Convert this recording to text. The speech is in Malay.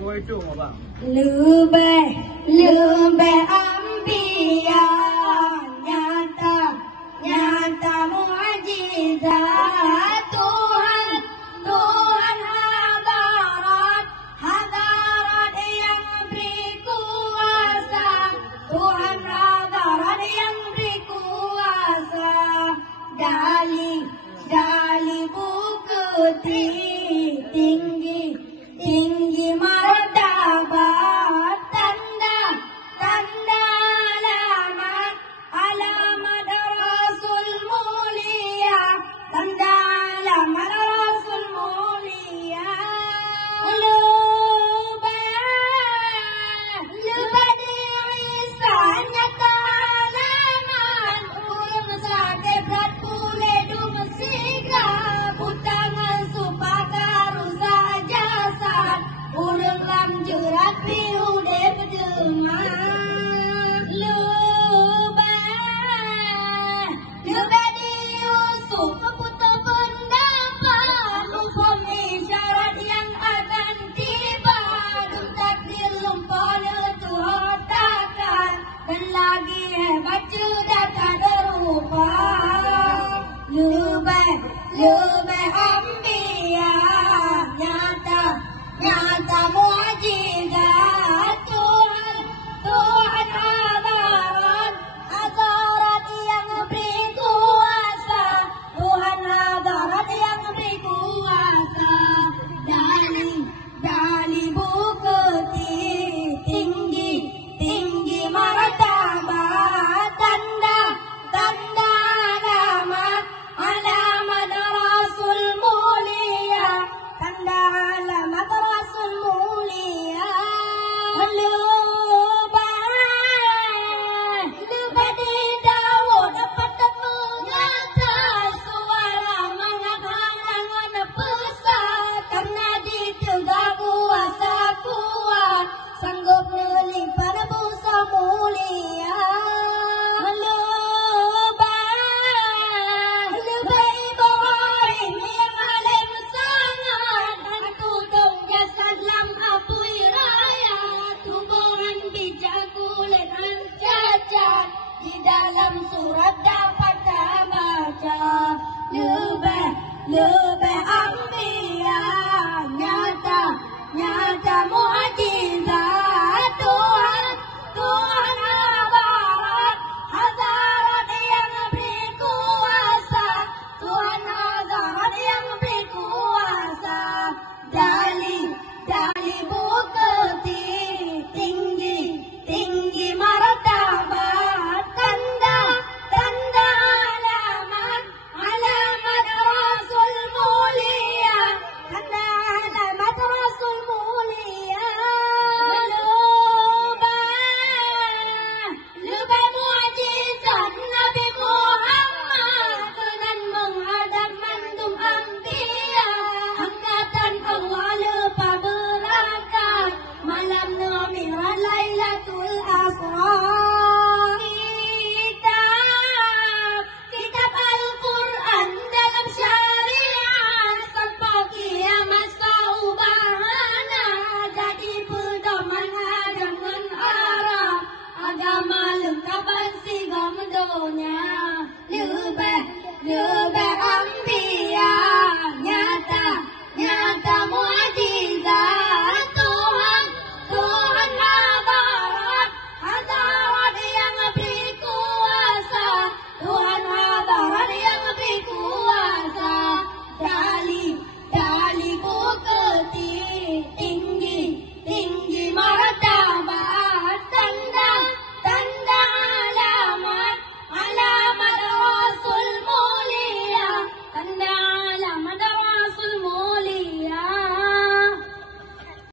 Lebih ambia nyata mukjizat Tuhan hadarat yang beri kuasa, Tuhan hadarat yang beri kuasa, dali bukti tinggi martabat, tanda alamat Rasul mulia, tanda alamat Rasul mulia. Lebih dirisannya alamat urung sakit berat pule dumesiga, butangan supaka rusak jasad, urung lam jerat piude pedeman. Lebih diusuk keputus pendapat, lupa isyarat yang akan tiba, dum takdir lumpana Tuhan takkan, dan lagi hebat sudah tak berupa. Lebih ambia nyata mukjizat Tuhan hadarat yang beri kuasa, Tuhan hadarat yang beri kuasa, dali bukti tinggi martabat, tanda alamat Rasul mulia, tanda alamat Rasul mulia. Lebih didawo dapat mengatas suara mengatakan pesat, karena ditegak kuasa kuat, sanggup melipat busa mulia. Lebih Ibrahim yang alim sangat, aku dong jasad lam apui raya, tubuhan bijak kulit cacat, di dalam surat dapat tak baca. Lebih ambia nyata mukjizat Tuhan hadarat yang beri kuasa, Tuhan hadarat yang beri kuasa, dali buka